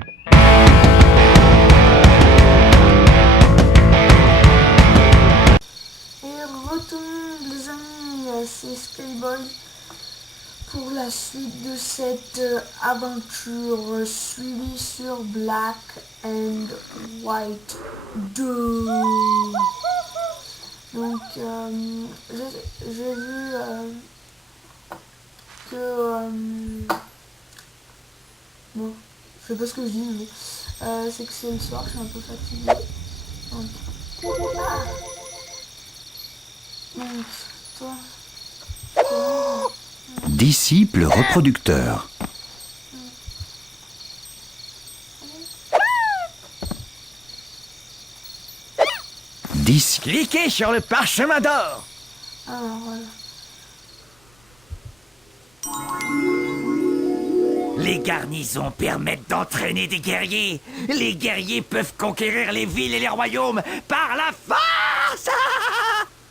Et retournons les amis, c'est Skyboy pour la suite de cette aventure suivie sur Black and White 2. Donc j'ai vu que bon, je sais pas ce que je dis, mais c'est que c'est le soir, je suis un peu fatiguée. Donc toi, Disciple reproducteur. Cliquez sur le parchemin d'or. alors voilà. Les garnisons permettent d'entraîner des guerriers. Les guerriers peuvent conquérir les villes et les royaumes par la force.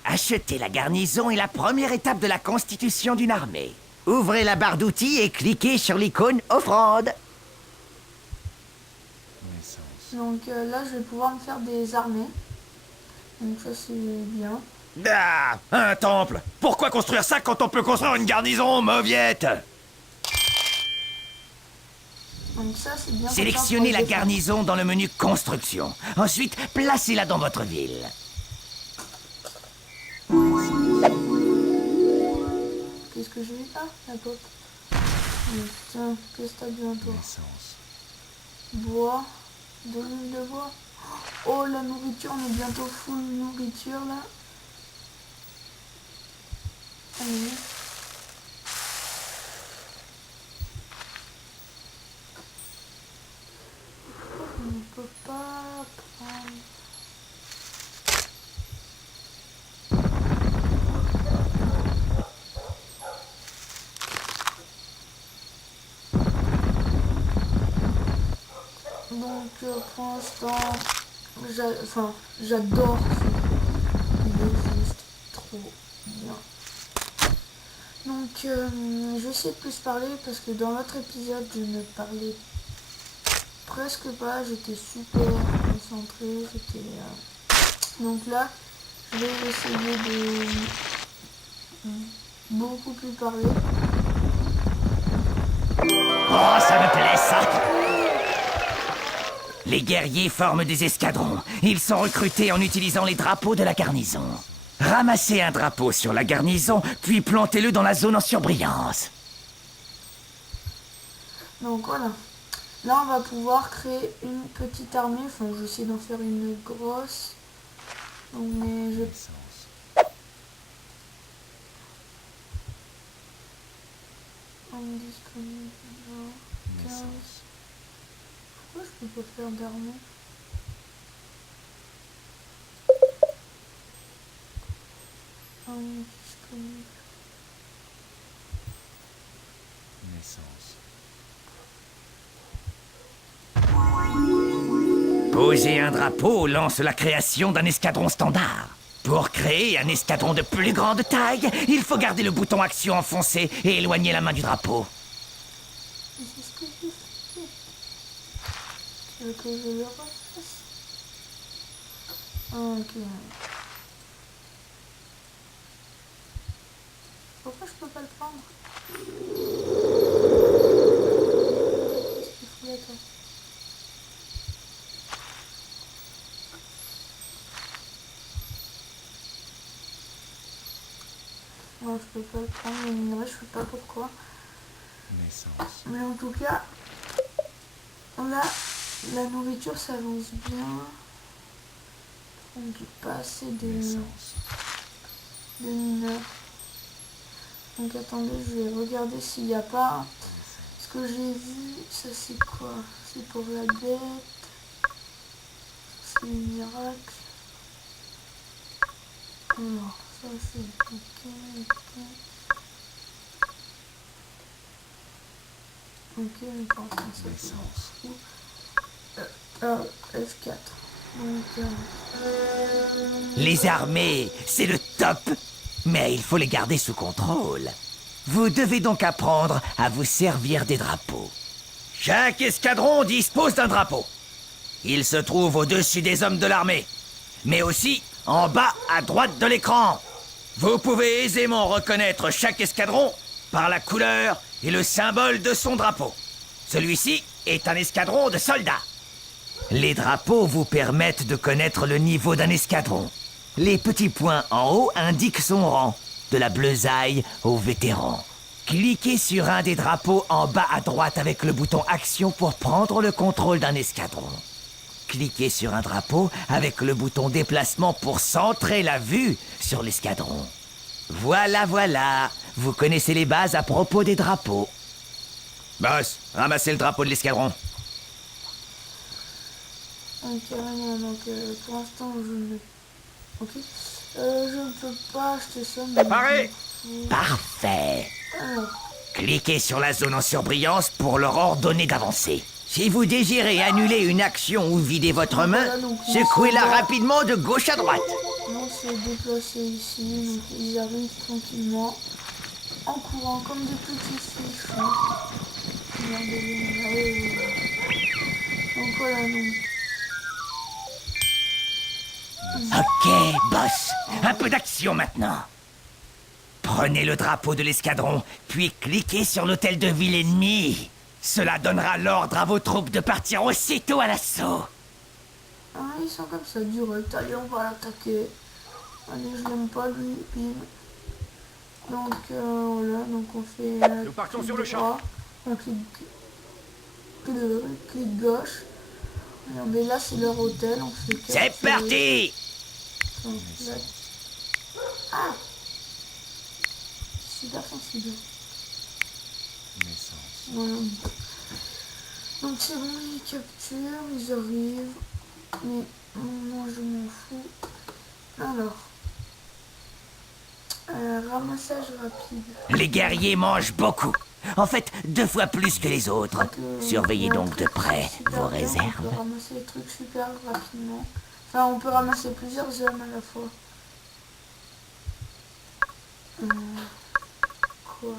Acheter la garnison est la première étape de la constitution d'une armée. Ouvrez la barre d'outils et cliquez sur l'icône offrande. Donc là je vais pouvoir me faire des armées. Donc ça c'est bien. Ah, un temple. Pourquoi construire ça quand on peut construire une garnison, mauviette? Donc ça c'est bien. Sélectionnez la garnison dans le menu construction. Ensuite, placez-la dans votre ville. Qu'est-ce que j'ai eu là? La pop. Tiens, qu'est-ce que t'as besoin toi? Bois. 2000 de bois. Oh la nourriture, on est bientôt full nourriture là. Allez. On ne peut pas prendre. Donc pour l'instant, j'adore ce jeu. Il est juste trop bien. Donc je vais essayer de plus parler parce que dans l'autre épisode je ne parlais presque pas, j'étais super concentré, donc là je vais essayer de beaucoup plus parler. Oh, ça me plaît, ça! Les guerriers forment des escadrons. Ils sont recrutés en utilisant les drapeaux de la garnison. Ramassez un drapeau sur la garnison, puis plantez-le dans la zone en surbrillance. Donc voilà. Là, on va pouvoir créer une petite armée. Enfin, je vais essayer d'en faire une grosse. Donc, mais je... Indisponible. 15. Pourquoi je peux pas faire d'armée? Indisponible. Poser un drapeau lance la création d'un escadron standard. Pour créer un escadron de plus grande taille, il faut garder le bouton action enfoncé et éloigner la main du drapeau. Mais c'est ce que j'ai fait. Tu veux que je le refasse? Ok. Pourquoi je peux pas le prendre? Qu'est-ce qu'il faut là, toi? Non, je peux pas le prendre, le minerai, je sais pas pourquoi. Mais en tout cas, là, la nourriture s'avance bien. On ne dit pas assez de mineurs. Donc attendez, je vais regarder s'il n'y a pas. Ce que j'ai vu, ça c'est quoi? C'est pour la bête. C'est le miracle. Alors, ça c'est ok. Ok, mais par contre, ça c'est F4. Donc, Les armées, c'est le top, mais il faut les garder sous contrôle. Vous devez donc apprendre à vous servir des drapeaux. Chaque escadron dispose d'un drapeau. Il se trouve au-dessus des hommes de l'armée, mais aussi en bas à droite de l'écran. Vous pouvez aisément reconnaître chaque escadron par la couleur et le symbole de son drapeau. Celui-ci est un escadron de soldats. Les drapeaux vous permettent de connaître le niveau d'un escadron. Les petits points en haut indiquent son rang, de la bleusaille au vétéran. Cliquez sur un des drapeaux en bas à droite avec le bouton Action pour prendre le contrôle d'un escadron. Cliquez sur un drapeau avec le bouton Déplacement pour centrer la vue sur l'escadron. Voilà, voilà. Vous connaissez les bases à propos des drapeaux. Boss, ramassez le drapeau de l'escadron. Carrément, donc pour l'instant je ne... Ok. Je ne peux pas acheter ça, mais... Paré. Parfait. Alors, Cliquez sur la zone en surbrillance pour leur ordonner d'avancer. Si vous désirez annuler une action ou vider votre main, Voilà, donc, secouez-la on va- rapidement de gauche à droite. on s'est déplacé ici, donc ils arrivent tranquillement, en courant comme des petits fils. Hein. Regardez-les, donc voilà, donc... Ok, boss. Un peu d'action maintenant. Prenez le drapeau de l'escadron, puis cliquez sur l'hôtel de ville ennemi. Cela donnera l'ordre à vos troupes de partir aussitôt à l'assaut. Ah, ils sont comme ça, direct. Allez, on va l'attaquer. Allez, je l'aime pas, lui. Bim. Donc, voilà, donc on fait... Nous partons clic sur le champ. droit, on clic gauche. Regardez, là, c'est leur hôtel. On fait C'est capturer. parti! Donc, là... Ah! Super sensible. Voilà. Donc c'est bon, ils capturent, ils arrivent. Mais moi je m'en fous. Alors. Ramassage rapide. Les guerriers mangent beaucoup. En fait, 2 fois plus que les autres. Donc, Surveillez ouais, donc de près super vos bien, réserves. On peut ramasser les trucs super rapidement. Enfin, on peut ramasser plusieurs hommes à la fois. Quoi?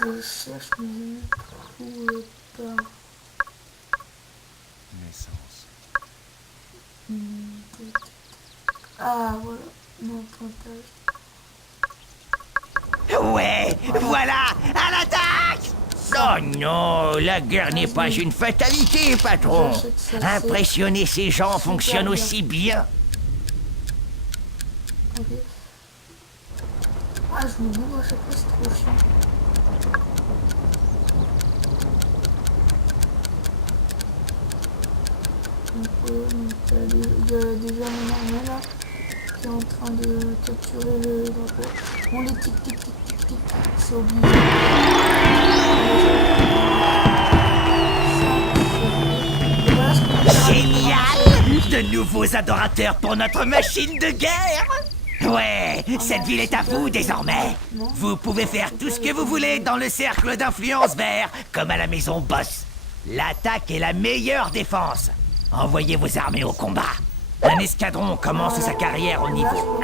Je cherche, mais je ne trouve pas. Ah, voilà. Non, pointage. Ouais, voilà, à l'attaque! Oh non, la guerre n'est pas une fatalité, patron. J'achète ça, c'est Impressionner ces gens super fonctionne bien. aussi bien. Ok. Ah, je me bourre à chaque fois, c'est trop chiant. Donc, il y a déjà mon armée là qui est en train de capturer le drapeau. Bon, les tic tic tic tic tic, c'est obligé. Et voilà ce qu'on peut faire. Génial! De nouveaux adorateurs pour notre machine de guerre! Ouais, cette ville est à vous désormais. Vous pouvez faire tout ce que vous voulez dans le cercle d'influence vert, comme à la maison Boss. L'attaque est la meilleure défense. Envoyez vos armées au combat. Un escadron commence sa carrière au niveau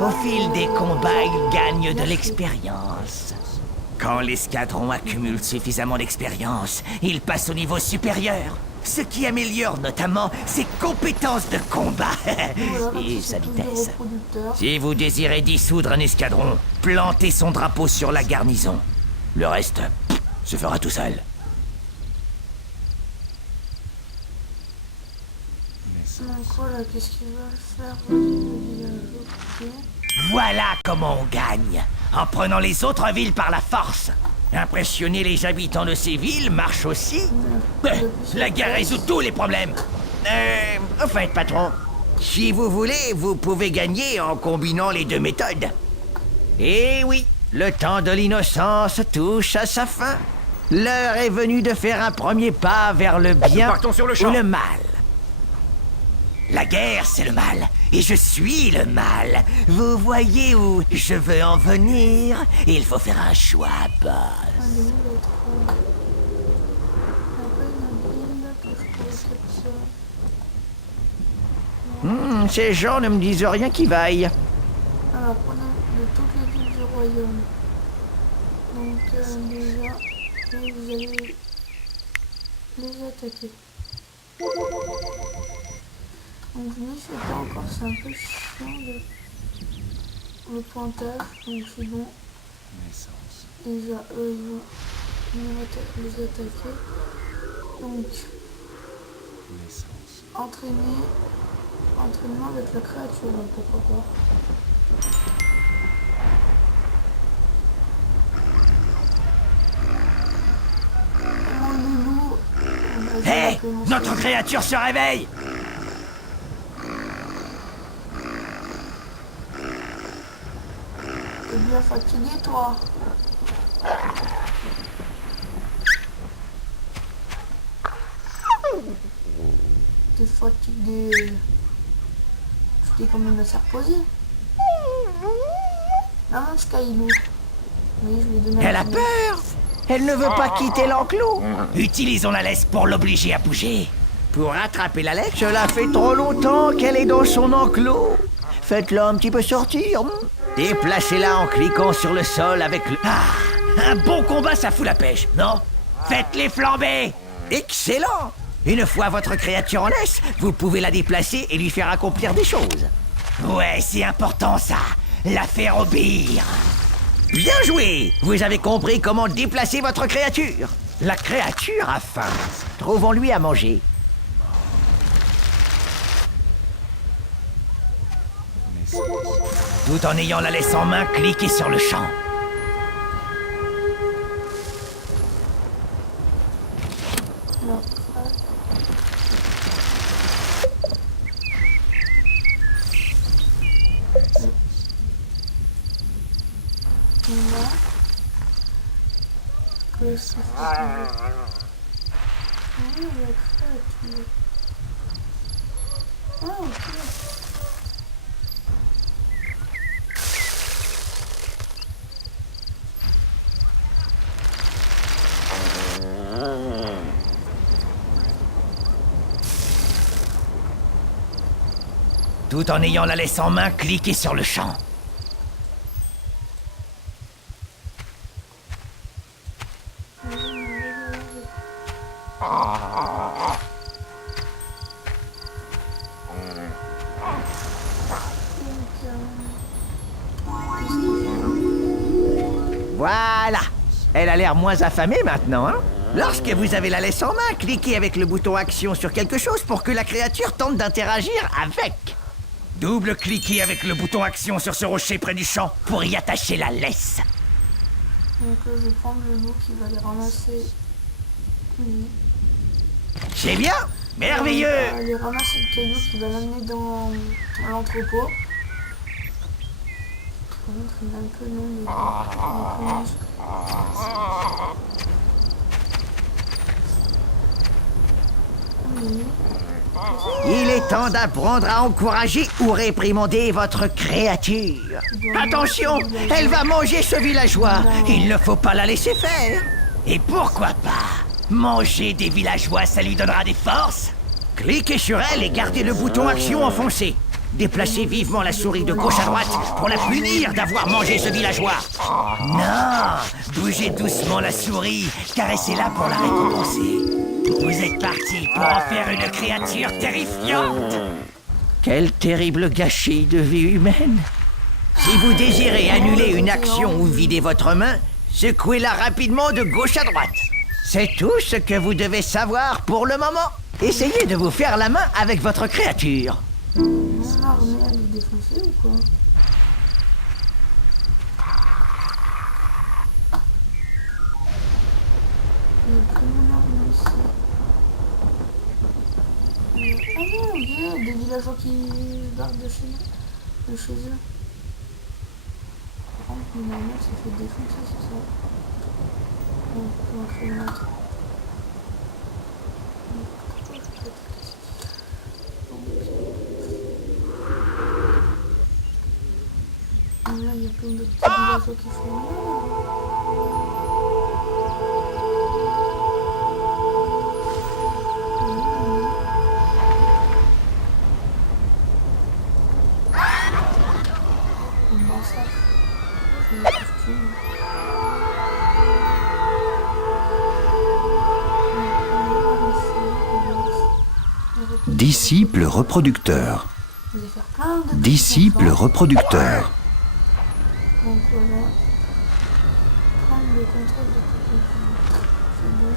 1. Au fil des combats, il gagne de l'expérience. Quand l'escadron accumule suffisamment d'expérience, il passe au niveau supérieur. Ce qui améliore notamment ses compétences de combat et sa vitesse. Si vous désirez dissoudre un escadron, plantez son drapeau sur la garnison. Le reste se fera tout seul. Donc voilà, qu'est-ce qu'ils veulent faire? Vas-y, le village, ok. Voilà comment on gagne, en prenant les autres villes par la force. Impressionner les habitants de ces villes marche aussi. La guerre résout tous les problèmes. Au fait, patron, si vous voulez, vous pouvez gagner en combinant les 2 méthodes. Eh oui, le temps de l'innocence touche à sa fin. L'heure est venue de faire un premier pas vers le bien partons sur le ou champ. le mal. La guerre, c'est le mal, et je suis le mal. Vous voyez où je veux en venir? Il faut faire un choix, boss. Allez, où l'autre? Après, il y a une ville que je pourrais capturer. Ces gens ne me disent rien qui vaille. Alors, prenons de toutes les villes du royaume. Donc, Donc déjà, vous allez les attaquer. Donc je n'y fais pas encore, c'est un peu chiant le pointage, donc c'est bon. Déjà eux ils vont les attaquer. Donc entraînement avec la créature, donc pourquoi pas. Hé, notre créature se réveille. T'es bien fatigué, toi. T'es fatigué. Tu t'es quand même assez reposé. Maman Skylou. Oui, je lui ai donné Elle a peur. Elle ne veut pas quitter l'enclos. Utilisons la laisse pour l'obliger à bouger. Pour attraper la laisse, cela fait trop longtemps qu'elle est dans son enclos. Faites-la un petit peu sortir. Déplacez-la en cliquant sur le sol avec le... Ah, un bon combat, ça fout la pêche, non? Faites-les flamber. Excellent. Une fois votre créature en laisse, vous pouvez la déplacer et lui faire accomplir des choses. Ouais, c'est important ça. La faire obéir. Bien joué! Vous avez compris comment déplacer votre créature. La créature a faim. Trouvons-lui à manger. Tout en ayant la laisse en main, cliquez sur le champ. Tout en ayant la laisse en main, cliquez sur le champ. Voilà. Elle a l'air moins affamée maintenant, hein? Lorsque vous avez la laisse en main, cliquez avec le bouton action sur quelque chose pour que la créature tente d'interagir avec. Double-cliquez avec le bouton action sur ce rocher près du champ pour y attacher la laisse. Donc je vais prendre le loup qui va les ramasser. Oui. C'est bien. Merveilleux. Il va aller ramasser le caillou qui va l'amener dans l'entrepôt. Par contre, il a un peu long, il a un peu muscle. Oui. Il est temps d'apprendre à encourager ou réprimander votre créature. Attention, elle va manger ce villageois. Il ne faut pas la laisser faire. Et pourquoi pas? Manger des villageois, ça lui donnera des forces. Cliquez sur elle et gardez le bouton action enfoncé. Déplacez vivement la souris de gauche à droite pour la punir d'avoir mangé ce villageois. Non, bougez doucement la souris, caressez-la pour la récompenser. Vous êtes parti pour en faire une créature terrifiante. Quel terrible gâchis de vie humaine. Si vous désirez annuler une action ou vider votre main, secouez-la rapidement de gauche à droite. C'est tout ce que vous devez savoir pour le moment. Essayez de vous faire la main avec votre créature. Mon armée, elle est défoncée ou quoi? Il y a que mon armée ici. Ah non, il y a des villageois qui barrent de chez eux. Par contre, mon armée s'est fait défoncer, c'est ça. Bon, on va créer une autre. Là, il y a plein de petits villageois qui font... On va ça. C'est un costume. Disciple reproducteur. Vous allez faire plein de petits Disciple enfants. reproducteur. Donc voilà. Prendre le contrôle de toute la vie. C'est bon.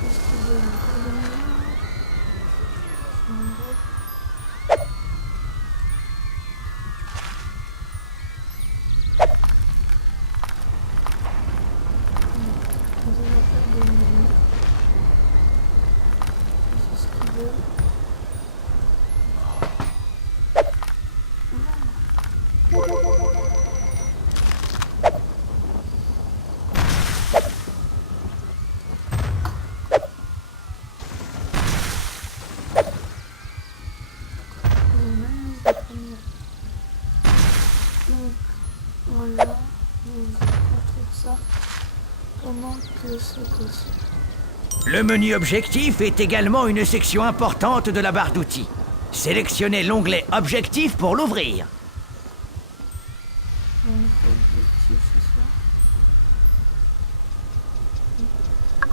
Qu'est-ce qu'il veut encore de nouveau? Je m'en vais. On va faire des nouveaux. C'est ce qu'il veut. Donc voilà, je vais vous montrer ça. Comment que c'est possible. Le menu objectif est également une section importante de la barre d'outils. Sélectionnez l'onglet Objectif pour l'ouvrir. Donc objectif c'est ça.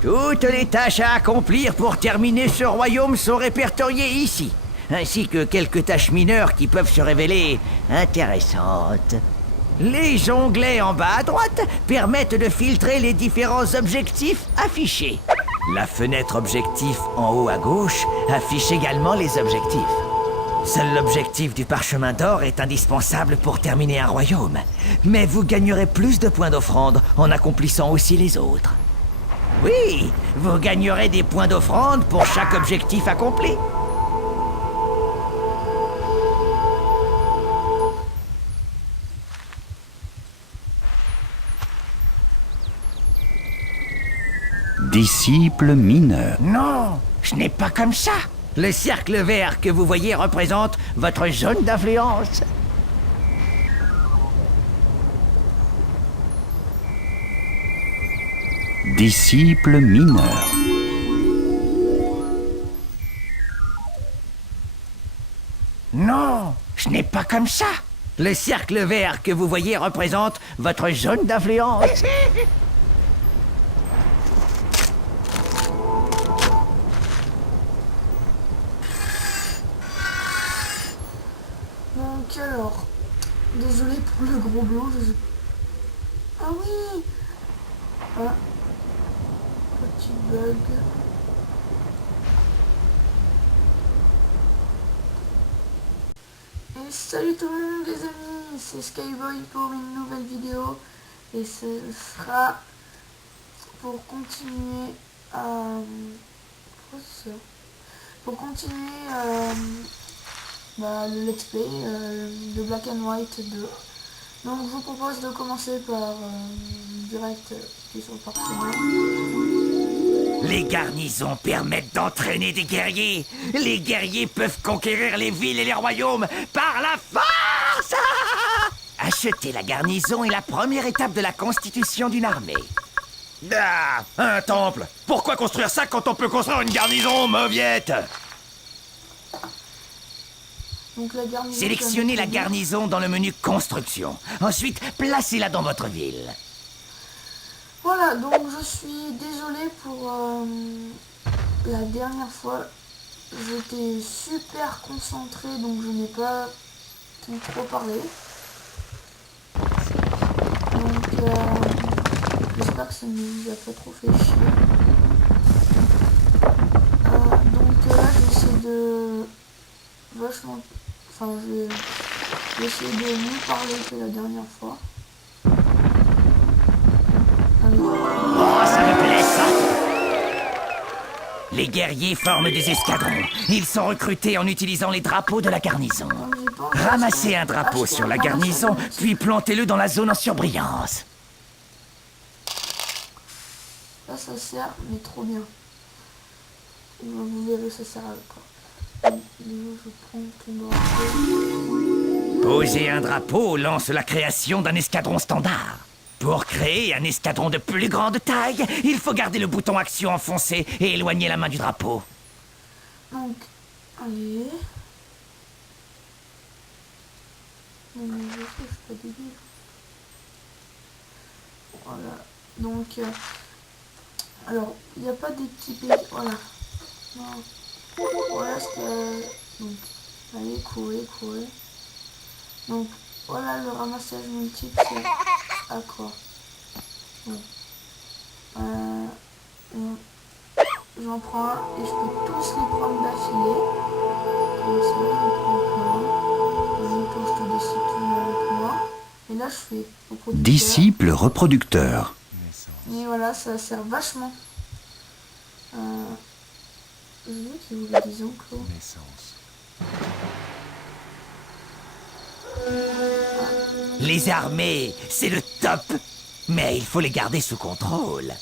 Toutes les tâches à accomplir pour terminer ce royaume sont répertoriées ici, ainsi que quelques tâches mineures qui peuvent se révéler intéressantes. Les onglets en bas à droite permettent de filtrer les différents objectifs affichés. La fenêtre objectif en haut à gauche affiche également les objectifs. Seul l'objectif du parchemin d'or est indispensable pour terminer un royaume, mais vous gagnerez plus de points d'offrande en accomplissant aussi les autres. Oui, vous gagnerez des points d'offrande pour chaque objectif accompli. Disciple mineur. Non, ce n'est pas comme ça. Le cercle vert que vous voyez représente votre zone d'influence. Disciple mineur. Non, ce n'est pas comme ça. Le cercle vert que vous voyez représente votre zone d'influence. Donc alors, désolé pour le gros bleu. Ah oui. Ah, petit bug. Et salut tout le monde les amis, c'est Skyboy pour une nouvelle vidéo. Et ce sera pour continuer à... Quoi c'est ça? Pour continuer le let's play de Black and White 2. Donc je vous propose de commencer par direct qui sont parchemin. Les garnisons permettent d'entraîner des guerriers. Les guerriers peuvent conquérir les villes et les royaumes par la force. Acheter la garnison est la première étape de la constitution d'une armée. Ah, un temple. Pourquoi construire ça quand on peut construire une garnison, mauviette? Donc la garnison. Sélectionnez la garnison dans le menu Construction. Ensuite, placez-la dans votre ville. Voilà, donc je suis désolée pour la dernière fois. J'étais super concentré, donc je n'ai pas pu trop parler. Donc j'espère que ça ne vous a pas trop fait chier. Donc là j'essaie de vachement... Enfin je vais essayer de mieux parler que la dernière fois. Oh, ça me plaît, ça! Les guerriers forment des escadrons. Ils sont recrutés en utilisant les drapeaux de la garnison. Ramassez un drapeau sur la garnison, puis plantez-le dans la zone en surbrillance. Ça sert, mais trop bien. Vous verrez, ça sert à quoi. Donc, je prends ton drapeau. Poser un drapeau lance la création d'un escadron standard. Pour créer un escadron de plus grande taille, il faut garder le bouton action enfoncé et éloigner la main du drapeau. Donc, allez. Non mais je sais, je suis pas débile. Voilà. Donc, alors, il n'y a pas des petits pays. Voilà. Non. Voilà ce Donc, allez, courez, courez. Donc, voilà, le ramassage multiple, c'est à quoi? Bon. J'en prends un et je peux tous les prendre d'affilée. Comme ça, j'en prends plein. Vas-y, pour je te décide toujours avec moi. Et là, je fais au producteur. Disciple reproducteur. Et voilà, ça sert vachement. J'ai vu qu'il voulait des enclos. Les armées, c'est le top. Mais il faut les garder sous contrôle.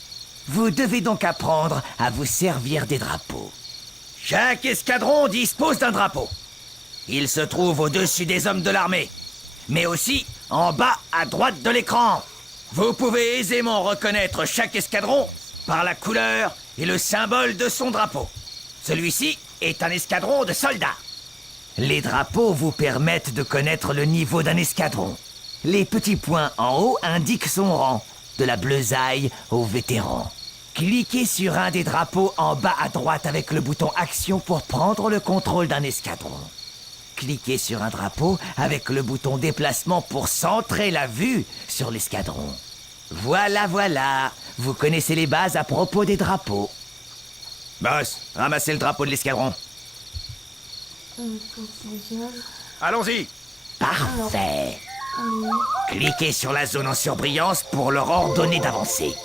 Vous devez donc apprendre à vous servir des drapeaux. Chaque escadron dispose d'un drapeau. Il se trouve au-dessus des hommes de l'armée, mais aussi en bas à droite de l'écran. Vous pouvez aisément reconnaître chaque escadron par la couleur et le symbole de son drapeau. Celui-ci est un escadron de soldats. Les drapeaux vous permettent de connaître le niveau d'un escadron. Les petits points en haut indiquent son rang, de la bleusaille au vétéran. Cliquez sur un des drapeaux en bas à droite avec le bouton Action pour prendre le contrôle d'un escadron. Cliquez sur un drapeau avec le bouton Déplacement pour centrer la vue sur l'escadron. Voilà, voilà. Vous connaissez les bases à propos des drapeaux. Boss, ramassez le drapeau de l'escadron. Allons-y. Parfait. Allez. Cliquez sur la zone en surbrillance pour leur ordonner d'avancer.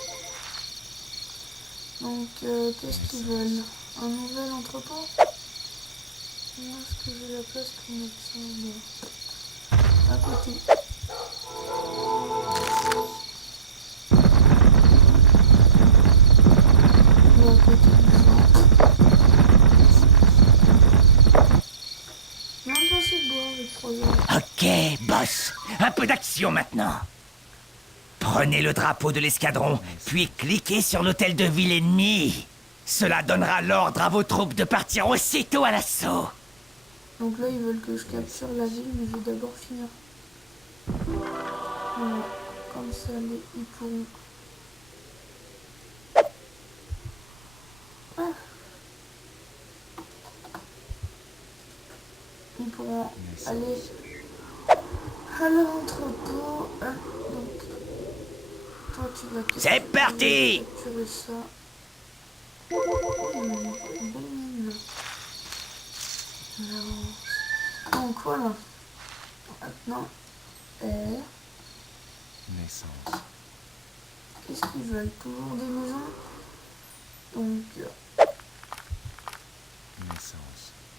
Donc, qu'est-ce qu'ils veulent? Un nouvel entrepôt? Moi, est-ce que j'ai la place pour mettre ça à côté? Ou à côté du centre. Même pas assez de bois avec 3 heures. Ok, boss. Un peu d'action maintenant. Prenez le drapeau de l'escadron, puis cliquez sur l'hôtel de ville ennemi. Cela donnera l'ordre à vos troupes de partir aussitôt à l'assaut. Donc là, ils veulent que je capture la ville, mais je vais d'abord finir. Voilà. Comme ça, ils pourront... Ah. Ils pourront aller à l'entrepôt. Donc, toi, tu vas C'est parti! capturer ça. Bonne mine. Donc voilà. Maintenant, qu'est-ce qu'ils veulent? Toujours des maisons? Donc,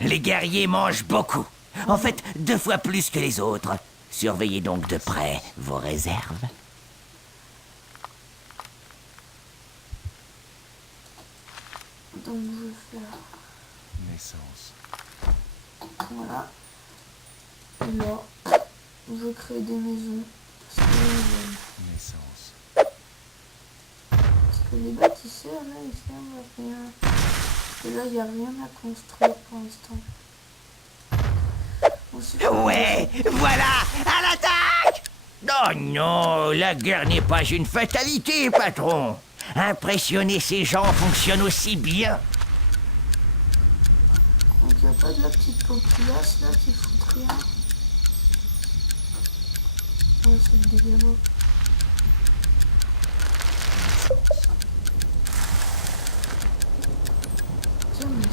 Les guerriers mangent beaucoup. En fait, 2 fois plus que les autres. Surveillez donc de près vos réserves. donc je vais faire... Voilà. Et là, je crée des maisons. Parce que les bâtisseurs, là, ils servent à rien. Et là, il n'y a rien à construire pour l'instant. Ouais, voilà, à l'attaque! Oh non, la guerre n'est pas une fatalité, patron. Impressionner ces gens fonctionne aussi bien. Donc il n'y a pas de la petite populace là qui fout rien. Ouais, c'est le dégât. Tiens, mais ça,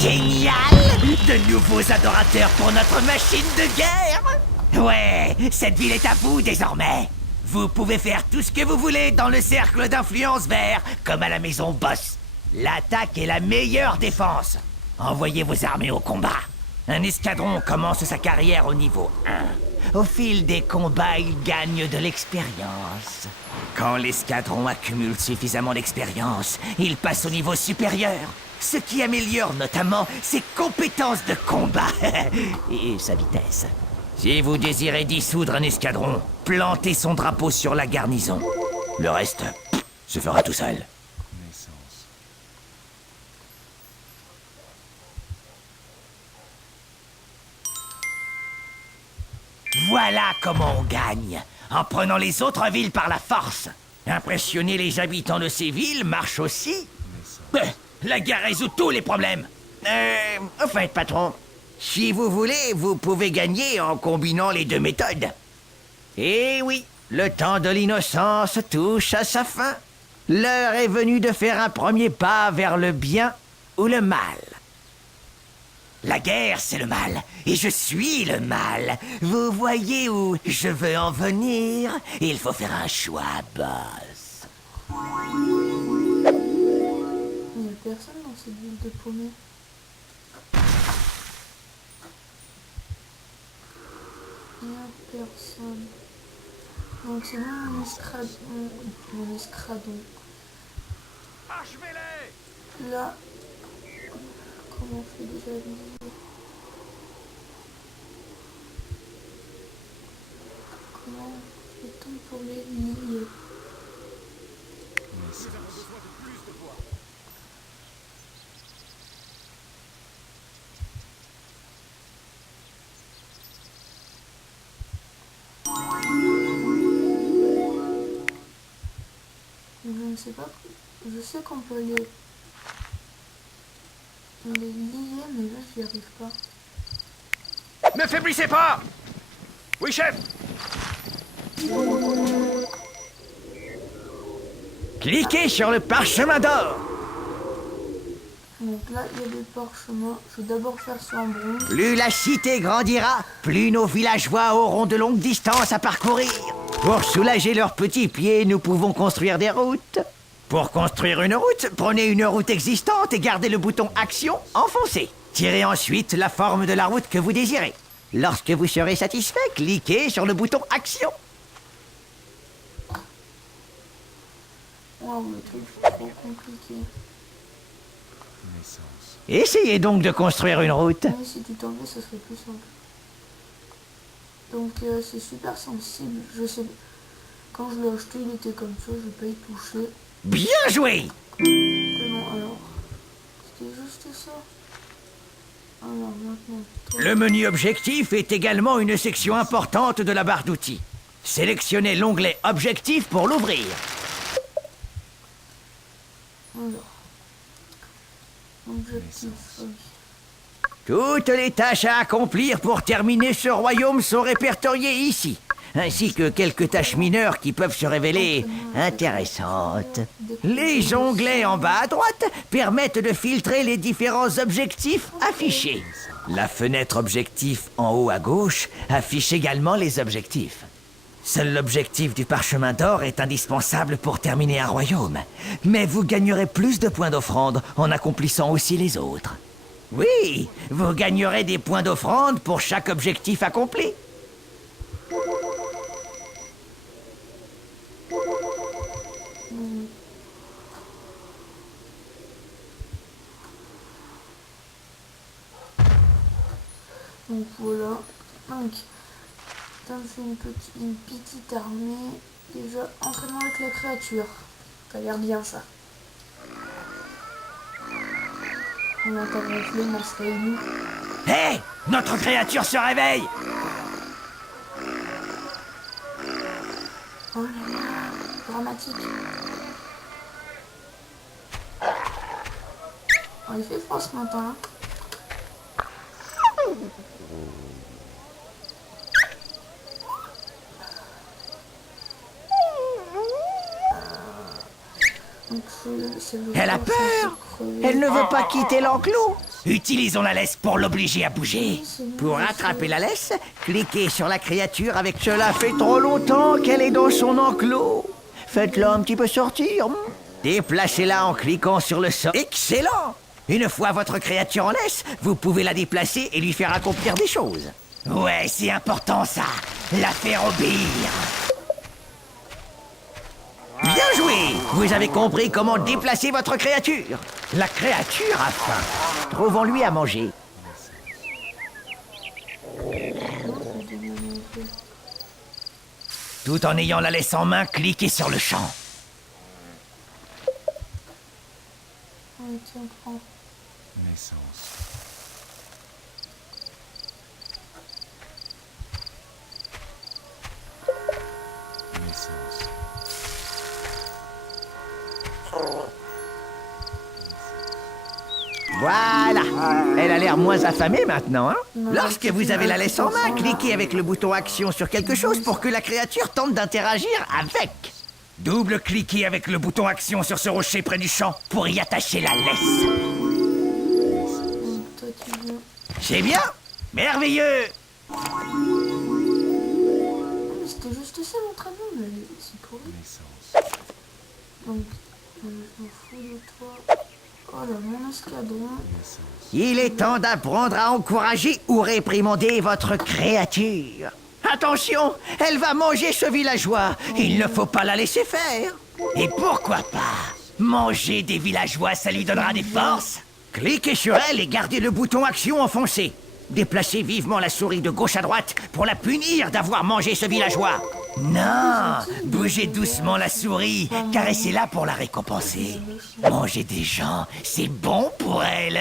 Génial! De nouveaux adorateurs pour notre machine de guerre! Ouais, cette ville est à vous désormais. Vous pouvez faire tout ce que vous voulez dans le cercle d'influence vert, comme à la maison Boss. L'attaque est la meilleure défense. Envoyez vos armées au combat. Un escadron commence sa carrière au niveau 1. Au fil des combats, il gagne de l'expérience. Quand l'escadron accumule suffisamment d'expérience, il passe au niveau supérieur. Ce qui améliore notamment ses compétences de combat et sa vitesse. Si vous désirez dissoudre un escadron, plantez son drapeau sur la garnison. Le reste se fera tout seul. Voilà comment on gagne, en prenant les autres villes par la force. Impressionner les habitants de ces villes marche aussi. La guerre résout tous les problèmes. Au fait, patron, si vous voulez, vous pouvez gagner en combinant les deux méthodes. Eh oui, le temps de l'innocence touche à sa fin. L'heure est venue de faire un premier pas vers le bien ou le mal. La guerre, c'est le mal, et je suis le mal. Vous voyez où je veux en venir? Il faut faire un choix, boss. Il n'y a personne dans cette ville de paumés. Il n'y a personne. Donc c'est mon escadron. Mon escadron. Achevez-les! Là, comment on fait déjà lier? Comment fait-on pour les lier? Nous avons besoin de plus de bois. Je ne sais pas. Je sais qu'on peut les lier, mais là j'y arrive pas. Ne faiblissez pas! Oui, chef! Cliquez sur le parchemin d'or. Donc là il y a des parchemins. Je vais d'abord faire ça en bronze. Plus la cité grandira, plus nos villageois auront de longues distances à parcourir. Pour soulager leurs petits pieds, nous pouvons construire des routes. Pour construire une route, prenez une route existante et gardez le bouton Action enfoncé. Tirez ensuite la forme de la route que vous désirez. Lorsque vous serez satisfait, cliquez sur le bouton Action. Waouh, le truc c'est trop compliqué. Essayez donc de construire une route. Mais si tu t'en mets, ça serait plus simple. Donc c'est super sensible. Je sais. Quand je l'ai acheté, il était comme ça. Je vais pas y toucher. Bien joué! Non, alors. C'était juste ça. Alors maintenant. Le menu objectif est également une section importante de la barre d'outils. Sélectionnez l'onglet Objectif pour l'ouvrir. Alors. Objectif. Oui. Toutes les tâches à accomplir pour terminer ce royaume sont répertoriées ici, ainsi que quelques tâches mineures qui peuvent se révéler intéressantes. Les onglets en bas à droite permettent de filtrer les différents objectifs affichés. La fenêtre objectif en haut à gauche affiche également les objectifs. Seul l'objectif du parchemin d'or est indispensable pour terminer un royaume, mais vous gagnerez plus de points d'offrande en accomplissant aussi les autres. Oui, vous gagnerez des points d'offrande pour chaque objectif accompli. Donc voilà. Donc, ça me fait une petite armée. Déjà, entraînement avec la créature. Ça a l'air bien ça. On entend ronfler, mais c'est nous. Hé! Notre créature se réveille! Oh là là, dramatique. Oh, il fait froid ce matin. Elle a peur! Elle ne veut pas quitter l'enclos! Utilisons la laisse pour l'obliger à bouger. Pour attraper la laisse, cliquez sur la créature avec cela fait trop longtemps qu'elle est dans son enclos. Faites-la un petit peu sortir. Déplacez-la en cliquant sur le sol. Excellent! Une fois votre créature en laisse, vous pouvez la déplacer et lui faire accomplir des choses. Ouais, c'est important ça. La faire obéir. Bien joué! Vous avez compris comment déplacer votre créature. La créature a faim. Trouvons-lui à manger. Tout en ayant la laisse en main, cliquez sur le champ. Ouais, tiens, prends. Voilà. Elle a l'air moins affamée maintenant, hein? Non, Lorsque c'est vous avez la laisse en main, une cliquez avec le bouton action sur quelque chose pour que la créature tente d'interagir avec. Double-cliquez avec le bouton action sur ce rocher près du champ pour y attacher la laisse. Donc, toi, tu veux... C'est bien? Merveilleux! Ah, mais c'était juste ça mon travail, mais c'est pourri. Donc, je m'en fous de toi. Oh là, mon escadron. Il est temps d'apprendre à encourager ou réprimander votre créature. Attention, elle va manger ce villageois. Il ne faut pas la laisser faire. Et pourquoi pas? Manger des villageois, ça lui donnera des forces. Cliquez sur elle et gardez le bouton action enfoncé. Déplacez vivement la souris de gauche à droite pour la punir d'avoir mangé ce villageois. Non, bougez doucement la souris, car c'est là pour la récompenser. Manger des gens, c'est bon pour elle.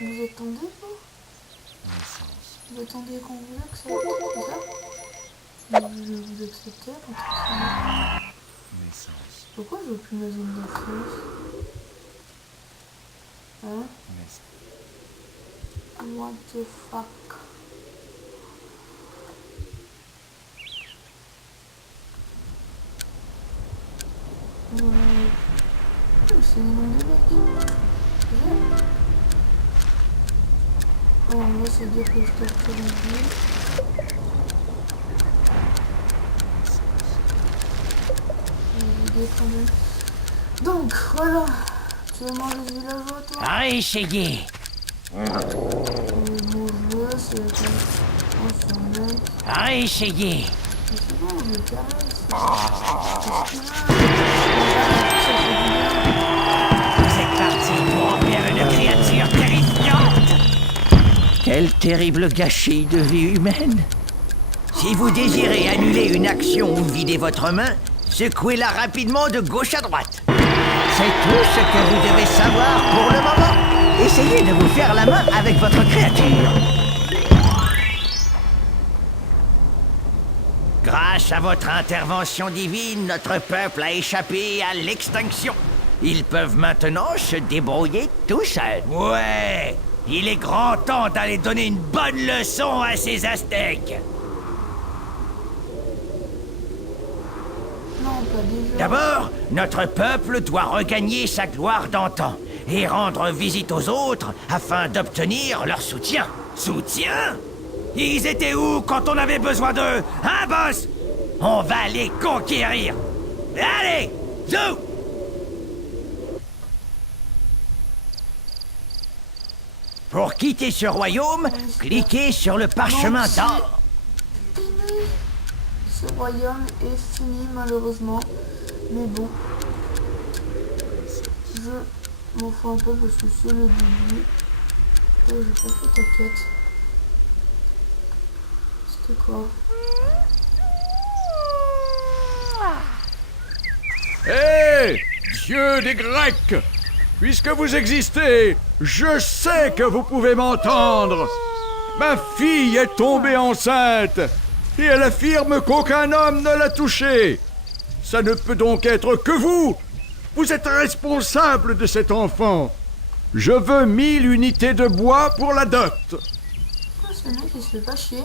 Vous attendez, vous? Vous attendez qu'on vous accepte, c'est ça? Mais je vais vous accepter, pourquoi je veux plus ma zone d'influence? Hein? What the fuck? C'est le nom des mecs. Oh, moi, c'est dire que je capture une ville. Donc, voilà. Tu veux manger le villageois, toi? Ah, essayez. Mon jeu, c'est... Oh, c'est un mec. Ah, essayez. Mais c'est bon, je le caresse. Vous êtes parti pour en faire une créature terrifiante. Quel terrible gâchis de vie humaine. Si vous désirez annuler une action ou vider votre main, secouez-la rapidement de gauche à droite. C'est tout ce que vous devez savoir pour le moment. Essayez de vous faire la main avec votre créature. Grâce à votre intervention divine, notre peuple a échappé à l'extinction. Ils peuvent maintenant se débrouiller tout seuls. Ouais, il est grand temps d'aller donner une bonne leçon à ces Aztèques. Non, pas déjà. D'abord, notre peuple doit regagner sa gloire d'antan et rendre visite aux autres afin d'obtenir leur soutien. Soutien? Ils étaient où quand on avait besoin d'eux? Hein, boss? On va les conquérir. Allez, zou! Pour quitter ce royaume, cliquez sur le parchemin d'or. Ce royaume est fini malheureusement, mais bon, je m'en fous un peu parce que c'est le début. Oh, j'ai pas fait ta quête. C'était quoi? Hé, dieu des Grecs! Puisque vous existez, je sais que vous pouvez m'entendre. Ma fille est tombée enceinte et elle affirme qu'aucun homme ne l'a touchée. Ça ne peut donc être que vous. Vous êtes responsable de cet enfant. Je veux 1000 unités de bois pour la dot. Ah, ce mec il se fait pas chier.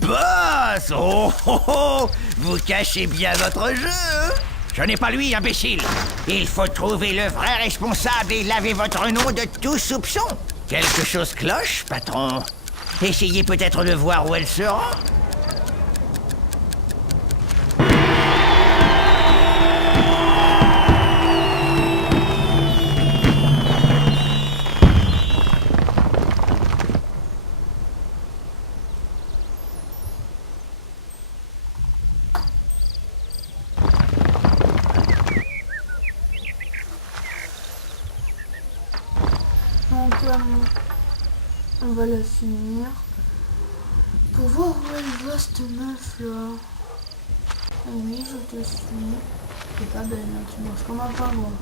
Boss! Oh, oh, oh! Vous cachez bien votre jeu, hein? Je n'ai pas lui, imbécile. Il faut trouver le vrai responsable et laver votre nom de tout soupçon. Quelque chose cloche, patron. Essayez peut-être de voir où elle se rend. Donc, on va la finir. Pour voir où elle va cette meuf là. Ah oui, je te suis. T'es pas belle, hein, tu marches comme un pingouin.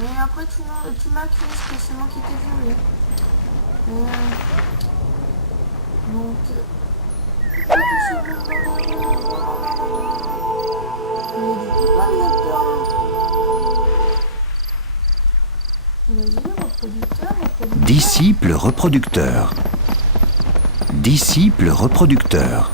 Mais après tu m'accuses que c'est moi qui t'ai violé. Donc... Disciple reproducteur. Disciple reproducteur.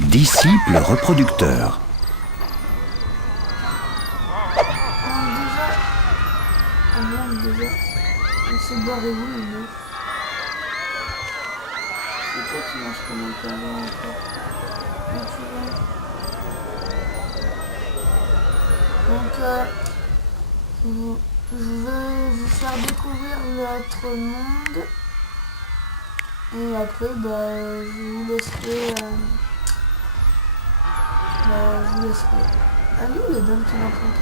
Disciple reproducteur. Déjà, on s'est barré où les meufs? C'est toi qui manges comme un pervers encore. Mais tu vois. Donc, je vais vous faire découvrir l'autre monde. Et après, je vous laisserai... je vous laisserai. Allez, où les dames qui m'ont fait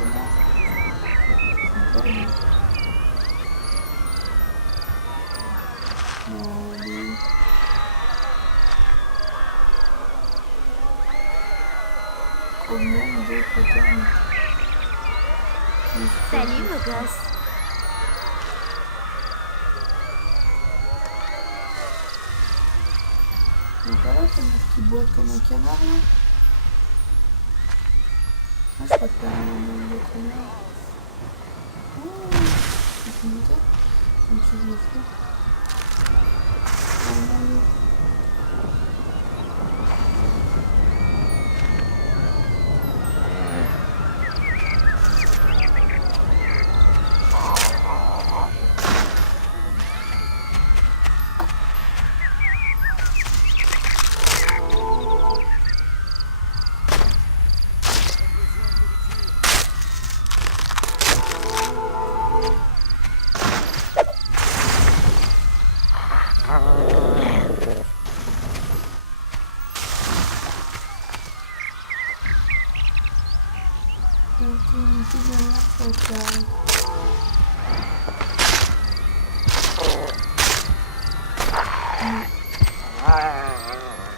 problème de pattern. Salut, beau gosse. Donc voilà, comme qui boite comme un canard là. Ah, je peux faire un canard. Oh, je peux monter. Donc je le fais.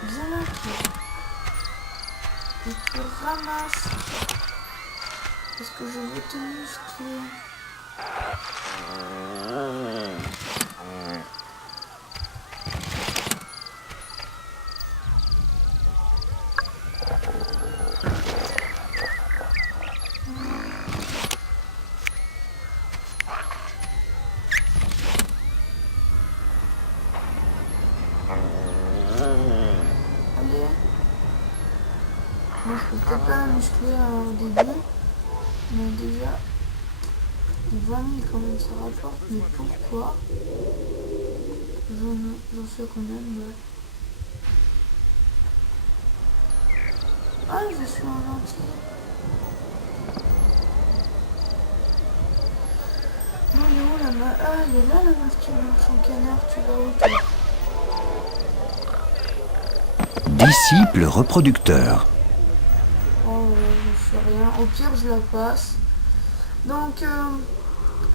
Viens là, et tu ramasses parce que je veux te muscler. Moi, je peux peut-être pas la muscler au début, mais déjà, les 20 000 quand même ça rapporte, mais pourquoi j'en fais combien de balles? Ah, je suis un gentil. Non, il est où la meuf? Ah, elle est là la meuf qui marche en canard, tu vas où toi? Disciple reproducteur. Je fais rien. Au pire, je la passe. Donc,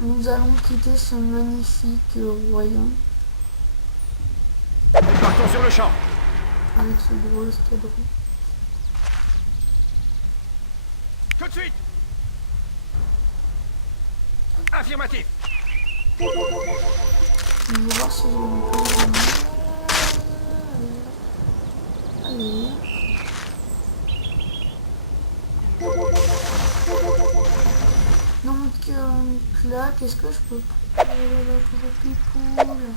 nous allons quitter ce magnifique royaume. Partons sur le champ. Avec ce gros escadron. Tout de suite. Affirmatif. Je vais voir si je vais me Allez. Donc là, qu'est-ce que je peux prendre? La petite poule.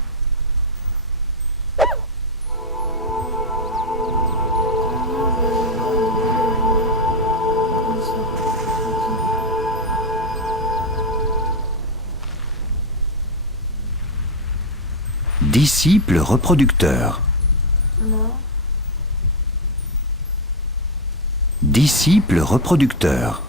Disciple reproducteur. Là. Disciple reproducteur.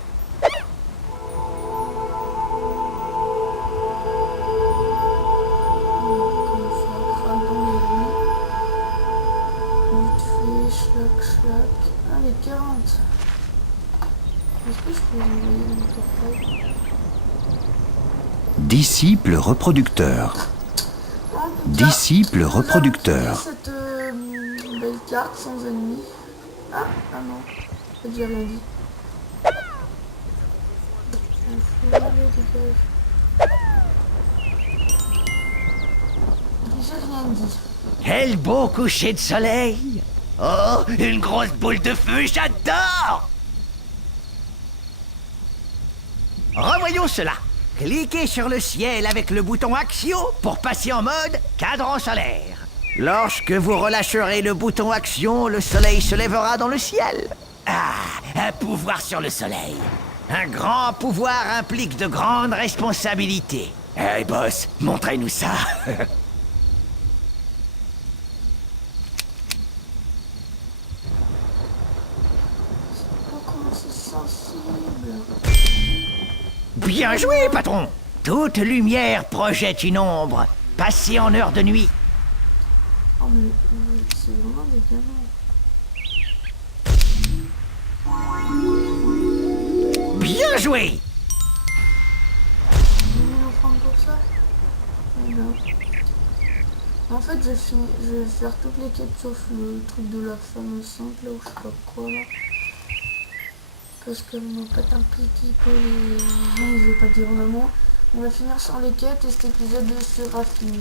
Est-ce que je peux les envoyer dans le portail? Disciple reproducteur. En tout cas, Disciple nous avons reproducteur. fini cette belle carte sans ennemis. Ah non, en fait, j'ai rien dit. Allez, dégage. J'ai rien dit. Quel beau coucher de soleil! Oh, une grosse boule de feu, j'adore! Revoyons cela. Cliquez sur le ciel avec le bouton Action pour passer en mode cadran solaire. Lorsque vous relâcherez le bouton Action, le soleil se lèvera dans le ciel. Ah, un pouvoir sur le soleil. Un grand pouvoir implique de grandes responsabilités. Hey boss, montrez-nous ça. Oh, comment c'est sensible. Bien joué, patron. Toute lumière projette une ombre. Passez en heure de nuit. Oh mais c'est vraiment des gamins. Bien joué. 10 000 francs pour ça. Eh ben. En fait, je vais faire toutes les quêtes sauf le truc de la femme enceinte là ou je sais pas quoi là. Parce qu'elle m'a pas un petit peu les... Non, je vais pas dire vraiment. On va finir sans les quêtes et cet épisode sera fini.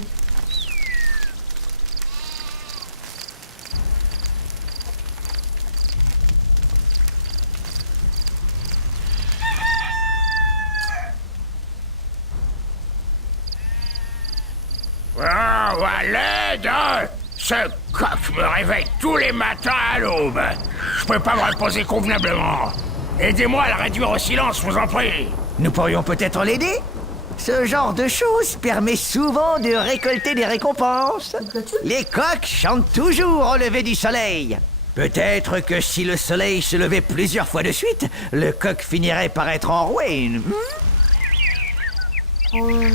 Oh, à l'aide! Ce coq me réveille tous les matins à l'aube. Je peux pas me reposer convenablement. Aidez-moi à le réduire au silence, je vous en prie. Nous pourrions peut-être l'aider. Ce genre de choses permet souvent de récolter des récompenses. Les coqs chantent toujours au lever du soleil. Peut-être que si le soleil se levait plusieurs fois de suite, le coq finirait par être enroué. Oh là là.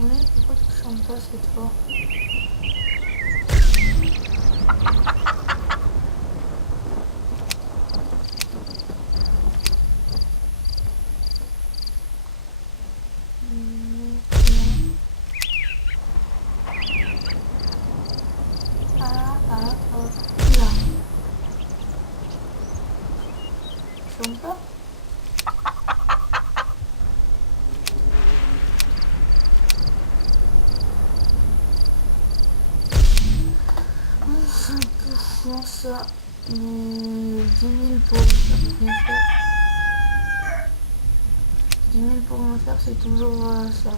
Oui, pourquoi tu chantes pas cette fois? Là. Chante pas? C'est un peu chiant ça. 10 000 pour rien faire. 10 000 pour rien faire, c'est toujours ça.